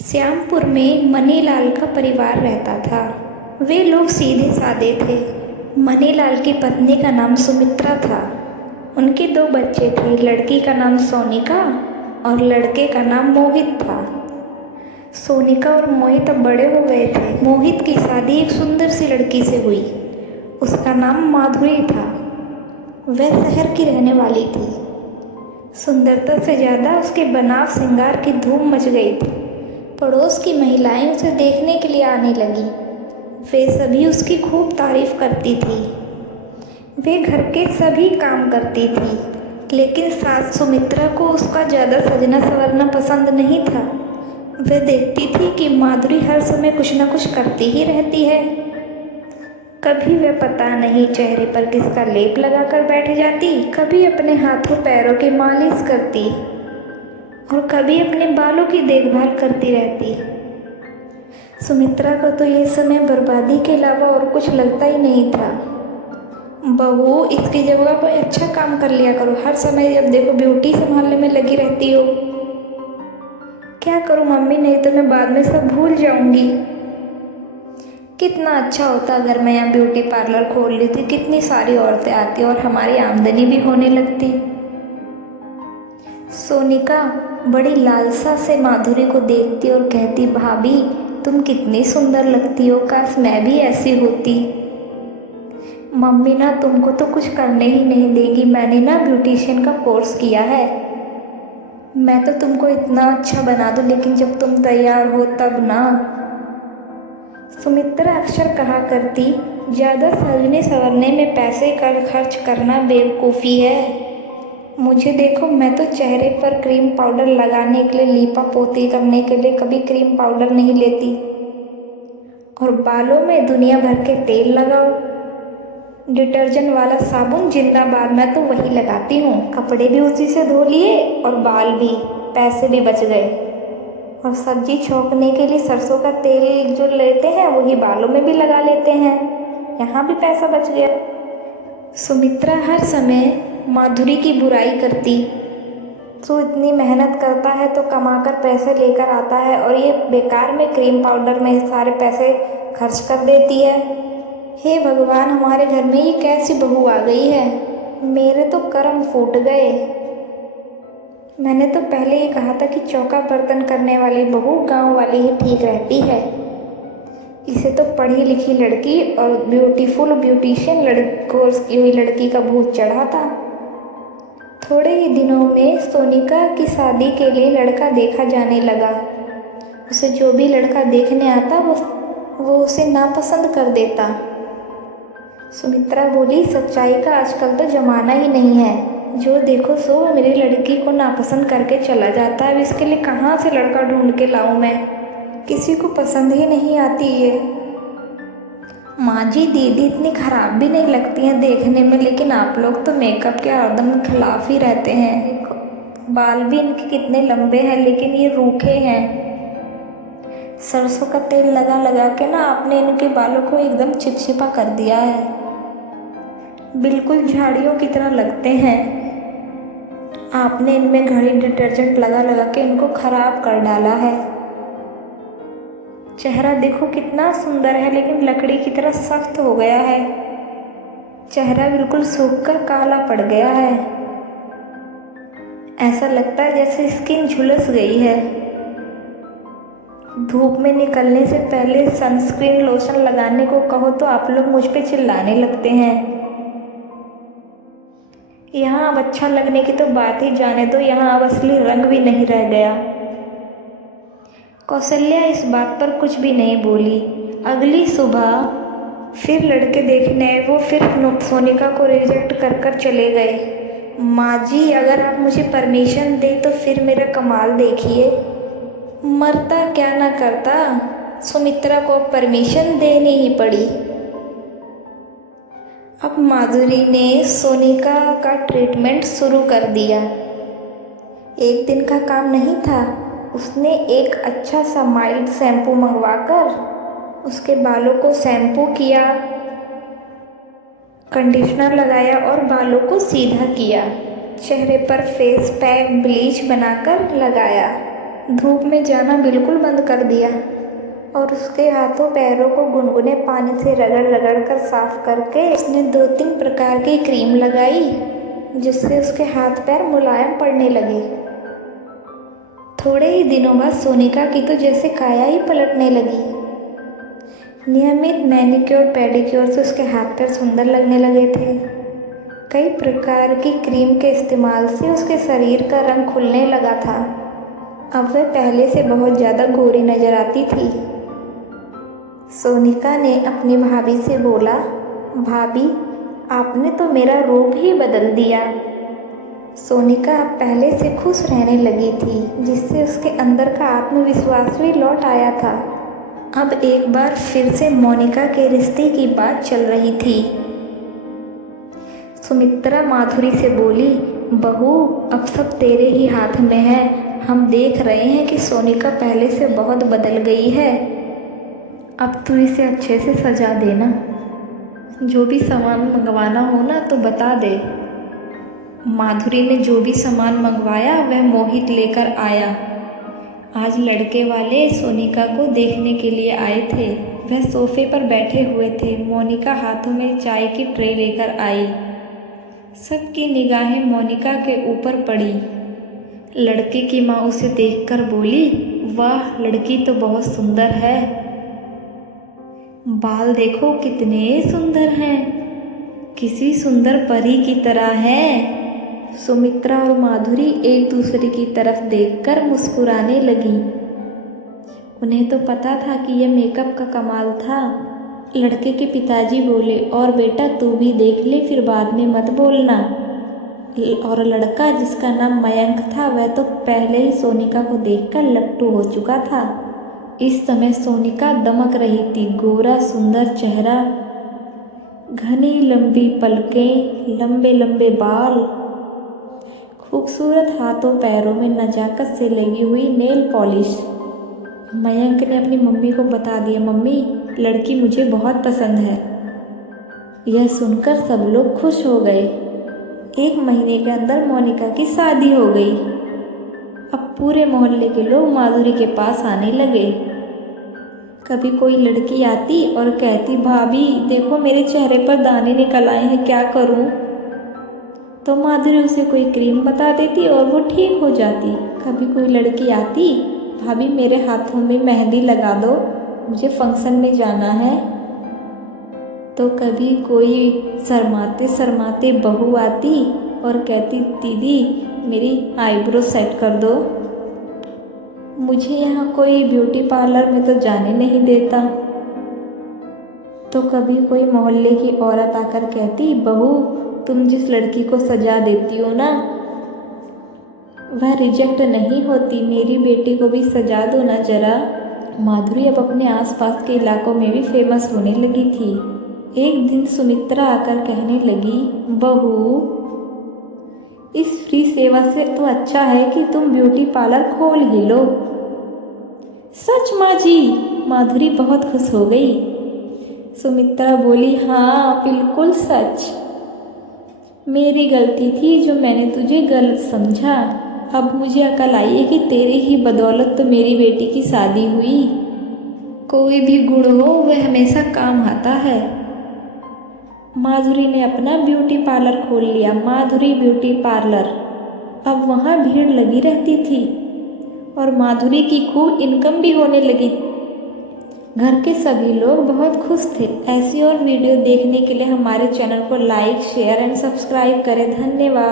श्यामपुर में मनीलाल का परिवार रहता था। वे लोग सीधे सादे थे। मनीलाल की पत्नी का नाम सुमित्रा था। उनके दो बच्चे थे, लड़की का नाम सोनिका और लड़के का नाम मोहित था। सोनिका और मोहित अब बड़े हो गए थे। मोहित की शादी एक सुंदर सी लड़की से हुई। उसका नाम माधुरी था। वह शहर की रहने वाली थी। सुंदरता से ज़्यादा उसके बनाव श्रृंगार की धूम मच गई थी। पड़ोस की महिलाएं उसे देखने के लिए आने लगी। वे सभी उसकी खूब तारीफ करती थी। वे घर के सभी काम करती थी, लेकिन सास सुमित्रा को उसका ज़्यादा सजना संवरना पसंद नहीं था। वह देखती थी कि माधुरी हर समय कुछ न कुछ करती ही रहती है। कभी वह पता नहीं चेहरे पर किसका लेप लगाकर बैठ जाती, कभी अपने हाथों पैरों की मालिश करती और कभी अपने बालों की देखभाल करती रहती। सुमित्रा को तो ये समय बर्बादी के अलावा और कुछ लगता ही नहीं था। बहू, इसकी जगह कोई अच्छा काम कर लिया करो। हर समय जब देखो ब्यूटी संभालने में लगी रहती हो। क्या करूं मम्मी, नहीं तो मैं बाद में सब भूल जाऊंगी। कितना अच्छा होता अगर मैं यहाँ ब्यूटी पार्लर खोल लेती, कितनी सारी औरतें आती और हमारी आमदनी भी होने लगती। सोनिका बड़ी लालसा से माधुरी को देखती और कहती, भाभी तुम कितनी सुंदर लगती हो, काश मैं भी ऐसी होती। मम्मी ना तुमको तो कुछ करने ही नहीं देगी, मैंने ना ब्यूटिशियन का कोर्स किया है। मैं तो तुमको इतना अच्छा बना दूं, लेकिन जब तुम तैयार हो तब ना। सुमित्रा अक्सर कहा करती, ज़्यादा सजने संवरने में पैसे खर्च करना बेवकूफ़ी है। मुझे देखो, मैं तो चेहरे पर क्रीम पाउडर लगाने के लिए, लीपा पोती करने के लिए कभी क्रीम पाउडर नहीं लेती। और बालों में दुनिया भर के तेल लगाओ, डिटर्जेंट वाला साबुन जिंदाबाद, मैं तो वही लगाती हूँ। कपड़े भी उसी से धो लिए और बाल भी, पैसे भी बच गए। और सब्जी छौंकने के लिए सरसों का तेल जो लेते हैं वही बालों में भी लगा लेते हैं, यहाँ भी पैसा बच गया। सुमित्रा हर समय माधुरी की बुराई करती। तू इतनी मेहनत करता है तो कमाकर पैसे लेकर आता है और ये बेकार में क्रीम पाउडर में सारे पैसे खर्च कर देती है। हे भगवान, हमारे घर में ये कैसी बहू आ गई है। मेरे तो कर्म फूट गए। मैंने तो पहले ही कहा था कि चौका बर्तन करने वाली बहू गांव वाली ही ठीक रहती है। इसे तो पढ़ी लिखी लड़की और ब्यूटीफुल ब्यूटिशियन कोर्स की हुई लड़की का भूत चढ़ा था। थोड़े ही दिनों में सोनिका की शादी के लिए लड़का देखा जाने लगा। उसे जो भी लड़का देखने आता वो उसे नापसंद कर देता। सुमित्रा बोली, सच्चाई का आजकल तो जमाना ही नहीं है। जो देखो सो मेरी लड़की को नापसंद करके चला जाता है। अब इसके लिए कहाँ से लड़का ढूंढ के लाऊं मैं, किसी को पसंद ही नहीं आती ये। माँ जी, दीदी इतनी खराब भी नहीं लगती हैं देखने में, लेकिन आप लोग तो मेकअप के हरदम खिलाफ ही रहते हैं। बाल भी इनके कितने लंबे हैं, लेकिन ये रूखे हैं। सरसों का तेल लगा लगा के ना आपने इनके बालों को एकदम चिपचिपा कर दिया है, बिल्कुल झाड़ियों की तरह लगते हैं। आपने इनमें घड़ी डिटर्जेंट लगा लगा के इनको खराब कर डाला है। चेहरा देखो कितना सुंदर है, लेकिन लकड़ी की तरह सख्त हो गया है। चेहरा बिल्कुल सूखकर काला पड़ गया है। ऐसा लगता है जैसे स्किन झुलस गई है। धूप में निकलने से पहले सनस्क्रीन लोशन लगाने को कहो तो आप लोग मुझ पे चिल्लाने लगते हैं। यहाँ अब अच्छा लगने की तो बात ही जाने दो, यहाँ अब असली रंग भी नहीं रह गया। कौशल्या इस बात पर कुछ भी नहीं बोली। अगली सुबह फिर लड़के देखने आए। वो फिर सोनिका को रिजेक्ट कर कर चले गए। माँ जी, अगर आप मुझे परमिशन दें तो फिर मेरा कमाल देखिए। मरता क्या ना करता, सुमित्रा को परमिशन देनी ही पड़ी। अब माधुरी ने सोनिका का ट्रीटमेंट शुरू कर दिया। एक दिन का काम नहीं था। उसने एक अच्छा सा माइल्ड शैम्पू मंगवाकर उसके बालों को शैम्पू किया, कंडीशनर लगाया और बालों को सीधा किया। चेहरे पर फेस पैक ब्लीच बनाकर लगाया। धूप में जाना बिल्कुल बंद कर दिया और उसके हाथों पैरों को गुनगुने पानी से रगड़ रगड़ कर साफ करके उसने 2-3 प्रकार की क्रीम लगाई, जिससे उसके हाथ पैर मुलायम पड़ने लगे। थोड़े ही दिनों बाद सोनिका की तो जैसे काया ही पलटने लगी। नियमित मैनिक्योर पेडिक्योर से उसके हाथ पैर सुंदर लगने लगे थे। कई प्रकार की क्रीम के इस्तेमाल से उसके शरीर का रंग खुलने लगा था। अब वह पहले से बहुत ज़्यादा गोरी नजर आती थी। सोनिका ने अपनी भाभी से बोला, भाभी, आपने तो मेरा रूप ही बदल दिया। सोनिका अब पहले से खुश रहने लगी थी, जिससे उसके अंदर का आत्मविश्वास भी लौट आया था। अब एक बार फिर से मोनिका के रिश्ते की बात चल रही थी। सुमित्रा माधुरी से बोली, बहू, अब सब तेरे ही हाथ में है। हम देख रहे हैं कि सोनिका पहले से बहुत बदल गई है। अब तू इसे अच्छे से सजा देना। जो भी सामान मंगवाना हो ना तो बता दे। माधुरी ने जो भी सामान मंगवाया वह मोहित लेकर आया। आज लड़के वाले सोनिका को देखने के लिए आए थे। वह सोफे पर बैठे हुए थे। मोनिका हाथों में चाय की ट्रे लेकर आई। सबकी निगाहें मोनिका के ऊपर पड़ी। लड़के की माँ उसे देखकर बोली, वाह, लड़की तो बहुत सुंदर है। बाल देखो कितने सुंदर हैं, किसी सुंदर परी की तरह है। सुमित्रा और माधुरी एक दूसरे की तरफ देखकर मुस्कुराने लगी। उन्हें तो पता था कि यह मेकअप का कमाल था। लड़के के पिताजी बोले, और बेटा तू भी देख ले, फिर बाद में मत बोलना। और लड़का जिसका नाम मयंक था वह तो पहले ही सोनिका को देखकर लट्टू हो चुका था। इस समय सोनिका दमक रही थी। गोरा सुंदर चेहरा, घनी लंबी पलकें, लंबे लंबे बाल, खूबसूरत हाथों पैरों में नजाकत से लगी हुई नेल पॉलिश। मयंक ने अपनी मम्मी को बता दिया, मम्मी, लड़की मुझे बहुत पसंद है। यह सुनकर सब लोग खुश हो गए। 1 महीने के अंदर मोनिका की शादी हो गई। अब पूरे मोहल्ले के लोग माधुरी के पास आने लगे। कभी कोई लड़की आती और कहती, भाभी देखो मेरे चेहरे पर दाने निकल आए हैं, क्या करूं? तो माधुरी उसे कोई क्रीम बता देती और वो ठीक हो जाती। कभी कोई लड़की आती, भाभी मेरे हाथों में मेहंदी लगा दो, मुझे फंक्शन में जाना है। तो कभी कोई शर्माते शर्माते बहू आती और कहती, दीदी मेरी आईब्रो सेट कर दो, मुझे यहाँ कोई ब्यूटी पार्लर में तो जाने नहीं देता। तो कभी कोई मोहल्ले की औरत आकर कहती, बहू तुम जिस लड़की को सजा देती हो ना वह रिजेक्ट नहीं होती, मेरी बेटी को भी सजा दो ना जरा। माधुरी अब अपने आसपास के इलाकों में भी फेमस होने लगी थी। एक दिन सुमित्रा आकर कहने लगी, बहू इस फ्री सेवा से तो अच्छा है कि तुम ब्यूटी पार्लर खोल ही लो। सच माँ जी? माधुरी बहुत खुश हो गई। सुमित्रा बोली, हाँ बिल्कुल सच। मेरी गलती थी जो मैंने तुझे गलत समझा। अब मुझे अकल आई है कि तेरी ही बदौलत तो मेरी बेटी की शादी हुई। कोई भी गुण हो वह हमेशा काम आता है। माधुरी ने अपना ब्यूटी पार्लर खोल लिया, माधुरी ब्यूटी पार्लर। अब वहाँ भीड़ लगी रहती थी और माधुरी की खूब इनकम भी होने लगी। घर के सभी लोग बहुत खुश थे। ऐसी और वीडियो देखने के लिए हमारे चैनल को लाइक, शेयर एंड सब्सक्राइब करें। धन्यवाद।